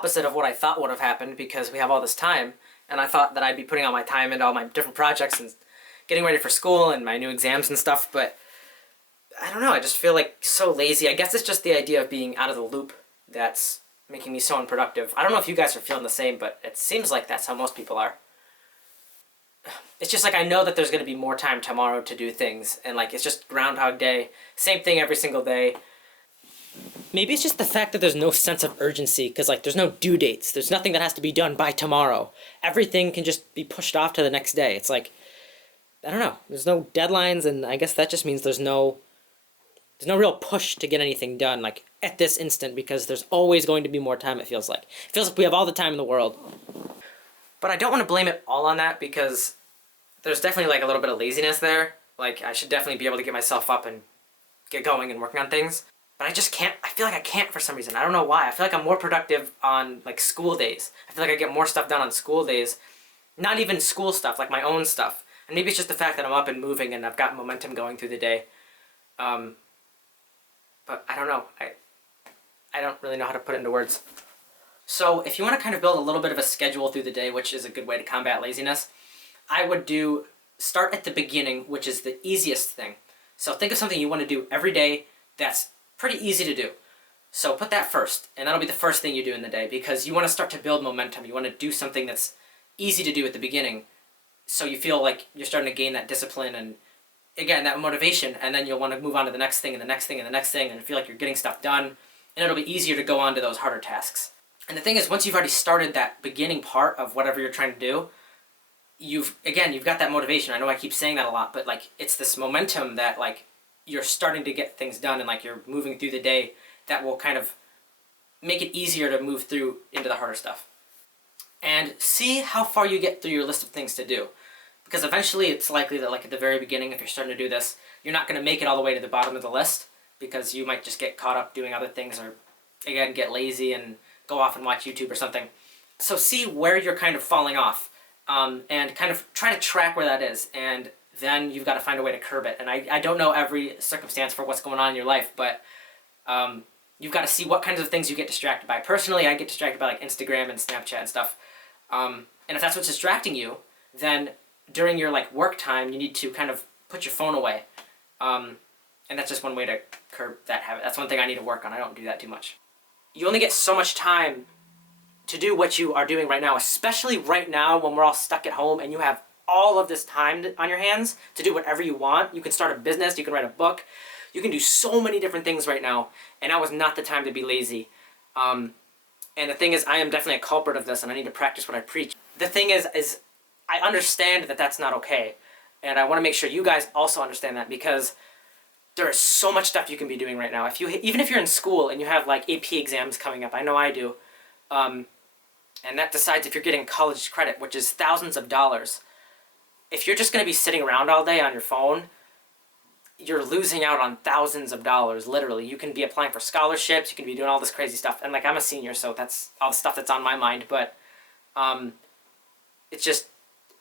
opposite of what I thought would have happened because we have all this time, and I thought that I'd be putting all my time into all my different projects and getting ready for school and my new exams and stuff, but I don't know, I just feel like so lazy. I guess it's just the idea of being out of the loop that's making me so unproductive. I don't know if you guys are feeling the same, but it seems like that's how most people are. It's just like I know that there's going to be more time tomorrow to do things, and like it's just Groundhog Day, same thing every single day. Maybe it's just the fact that there's no sense of urgency, because like there's no due dates. There's nothing that has to be done by tomorrow. Everything can just be pushed off to the next day. It's like, I don't know, there's no deadlines, and I guess that just means there's no real push to get anything done like at this instant, because there's always going to be more time, it feels like. It feels like we have all the time in the world. But I don't want to blame it all on that, because there's definitely like a little bit of laziness there. Like I should definitely be able to get myself up and get going and working on things. But I just can't, I feel like I can't for some reason. I don't know why. I feel like I'm more productive on like school days. I feel like I get more stuff done on school days. Not even school stuff, like my own stuff. And maybe it's just the fact that I'm up and moving and I've got momentum going through the day. But I don't know. I don't really know how to put it into words. So if you want to kind of build a little bit of a schedule through the day, which is a good way to combat laziness, I would start at the beginning, which is the easiest thing. So think of something you want to do every day that's pretty easy to do. So put that first, and that'll be the first thing you do in the day, because you want to start to build momentum. You want to do something that's easy to do at the beginning, so you feel like you're starting to gain that discipline and, again, that motivation, and then you'll want to move on to the next thing and the next thing and the next thing, and feel like you're getting stuff done, and it'll be easier to go on to those harder tasks. And the thing is, once you've already started that beginning part of whatever you're trying to do, you've got that motivation. I know I keep saying that a lot, but like it's this momentum that like you're starting to get things done, and like you're moving through the day, that will kind of make it easier to move through into the harder stuff. And see how far you get through your list of things to do. Because eventually it's likely that like at the very beginning, if you're starting to do this, you're not going to make it all the way to the bottom of the list, because you might just get caught up doing other things, or again get lazy and go off and watch YouTube or something. So see where you're kind of falling off, and kind of try to track where that is, and then you've got to find a way to curb it. And I don't know every circumstance for what's going on in your life, but you've got to see what kinds of things you get distracted by. Personally, I get distracted by like Instagram and Snapchat and stuff. And if that's what's distracting you, then during your like work time, you need to kind of put your phone away. And that's just one way to curb that habit. That's one thing I need to work on. I don't do that too much. You only get so much time to do what you are doing right now, especially right now when we're all stuck at home and you have all of this time on your hands to do whatever you want. You can start a business, you can write a book, you can do so many different things right now, and now is not the time to be lazy. And the thing is, I am definitely a culprit of this, and I need to practice what I preach. The thing is I understand that that's not okay, and I want to make sure you guys also understand that, because there is so much stuff you can be doing right now. Even if you're in school and you have like AP exams coming up, I know I do, and that decides if you're getting college credit, which is thousands of dollars. If you're just going to be sitting around all day on your phone, you're losing out on thousands of dollars, literally. You can be applying for scholarships, you can be doing all this crazy stuff, and like I'm a senior, so that's all the stuff that's on my mind, but it's just,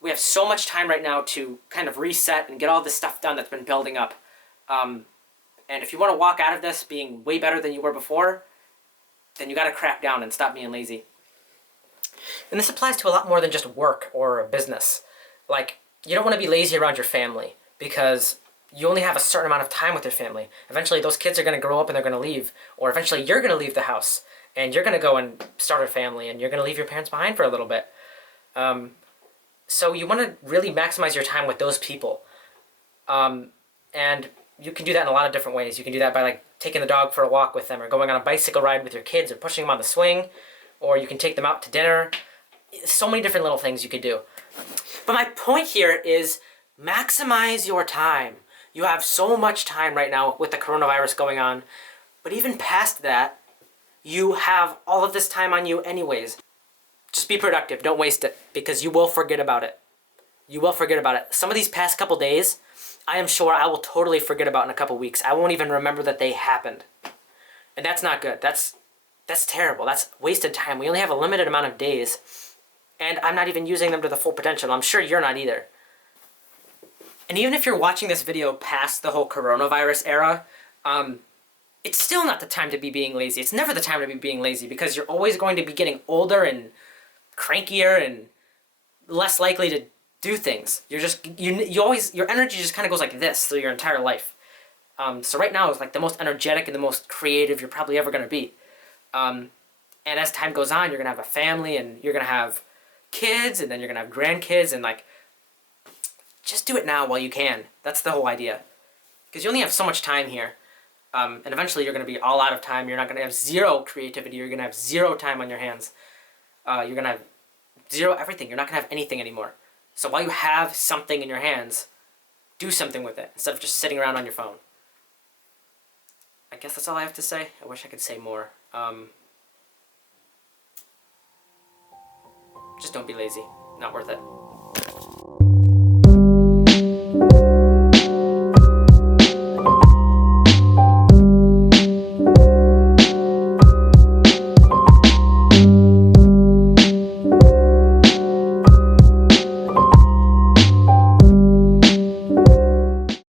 we have so much time right now to kind of reset and get all this stuff done that's been building up. And if you want to walk out of this being way better than you were before, then you got to crack down and stop being lazy. And this applies to a lot more than just work or a business. Like, you don't want to be lazy around your family, because you only have a certain amount of time with your family. Eventually those kids are going to grow up and they're going to leave, or eventually you're going to leave the house and you're going to go and start a family, and you're going to leave your parents behind for a little bit. So you want to really maximize your time with those people. And you can do that in a lot of different ways. You can do that by like taking the dog for a walk with them, or going on a bicycle ride with your kids, or pushing them on the swing, or you can take them out to dinner. So many different little things you could do. But my point here is maximize your time. You have so much time right now with the coronavirus going on, but even past that, you have all of this time on you anyways. Just be productive, don't waste it, because you will forget about it. You will forget about it. Some of these past couple days, I am sure I will totally forget about in a couple weeks. I won't even remember that they happened. And that's not good. That's terrible. That's wasted time. We only have a limited amount of days, and I'm not even using them to the full potential. I'm sure you're not either. And even if you're watching this video past the whole coronavirus era, it's still not the time to be being lazy. It's never the time to be being lazy because you're always going to be getting older and crankier and less likely to do things. You're just, you always, your energy just kind of goes like this through your entire life. So right now is like the most energetic and the most creative you're probably ever going to be. And as time goes on, you're going to have a family and you're going to have kids and then you're going to have grandkids and like, just do it now while you can. That's the whole idea. Because you only have so much time here. And eventually you're going to be all out of time. You're not going to have zero creativity. You're going to have zero time on your hands. You're going to have zero everything. You're not going to have anything anymore. So while you have something in your hands, do something with it instead of just sitting around on your phone. I guess that's all I have to say. I wish I could say more. Just don't be lazy. Not worth it.